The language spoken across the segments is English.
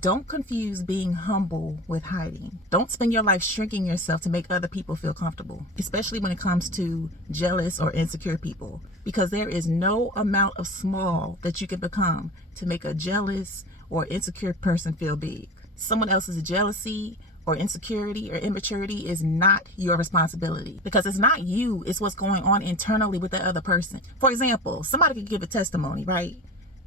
Don't confuse being humble with hiding. Don't spend your life shrinking yourself to make other people feel comfortable, especially when it comes to jealous or insecure people, because there is no amount of small that you can become to make a jealous or insecure person feel big. Someone else's jealousy or insecurity or immaturity is not your responsibility, because it's not you, it's what's going on internally with the other person. For example, somebody could give a testimony, right?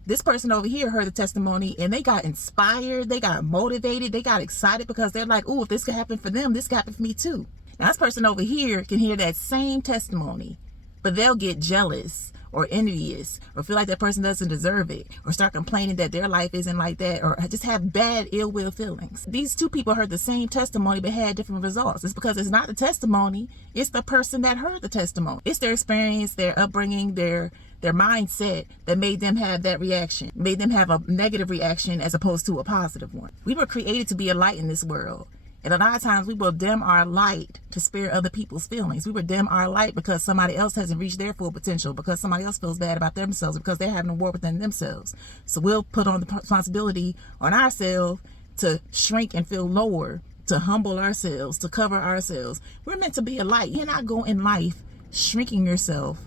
This person over here heard the testimony and they got inspired, they got motivated, they got excited because they're like, oh, if this could happen for them, this could happen for me too. Now this person over here can hear that same testimony, but they'll get jealous or envious or feel like that person doesn't deserve it, or start complaining that their life isn't like that, or just have bad ill will feelings. These two people heard the same testimony but had different results. It's because it's not the testimony, it's the person that heard the testimony. It's their experience, their upbringing, their mindset that made them have that reaction, made them have a negative reaction as opposed to a positive one. We were created to be a light in this world. And a lot of times we will dim our light to spare other people's feelings. We will dim our light because somebody else hasn't reached their full potential, because somebody else feels bad about themselves, because they're having a war within themselves. So we'll put on the responsibility on ourselves to shrink and feel lower, to humble ourselves, to cover ourselves. We're meant to be a light. You're not going in life shrinking yourself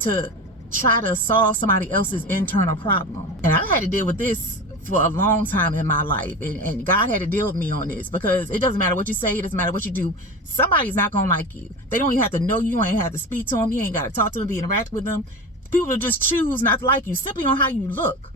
to try to solve somebody else's internal problem. And I've had to deal with this for a long time in my life, and God had to deal with me on this, because it doesn't matter what you say, it doesn't matter what you do, somebody's not gonna like you. They don't even have to know you, ain't have to speak to them, you ain't got to talk to them, be interact with them. People will just choose not to like you simply on how you look.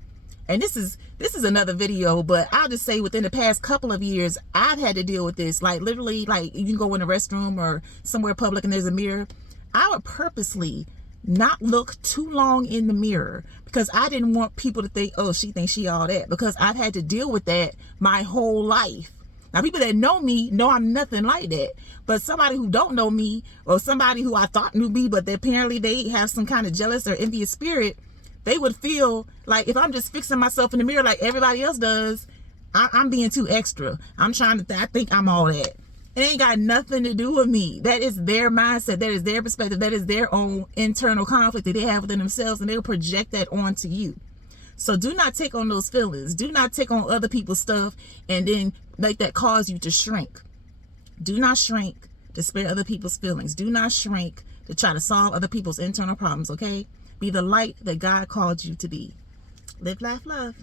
And this is another video, but I'll just say within the past couple of years, I've had to deal with this. Like literally, like you can go in a restroom or somewhere public and there's a mirror. I would purposely not look too long in the mirror, because I didn't want people to think, oh, she thinks she all that, because I've had to deal with that my whole life. Now, people that know me know I'm nothing like that, but somebody who don't know me, or somebody who I thought knew me, but apparently they have some kind of jealous or envious spirit, they would feel like if I'm just fixing myself in the mirror like everybody else does, I'm being too extra. I'm trying to I think I'm all that. It ain't got nothing to do with me. That is their mindset. That is their perspective. That is their own internal conflict that they have within themselves, and they'll project that onto you. So do not take on those feelings. Do not take on other people's stuff and then make that cause you to shrink. Do not shrink to spare other people's feelings. Do not shrink to try to solve other people's internal problems, okay? Be the light that God called you to be. Live, laugh, love.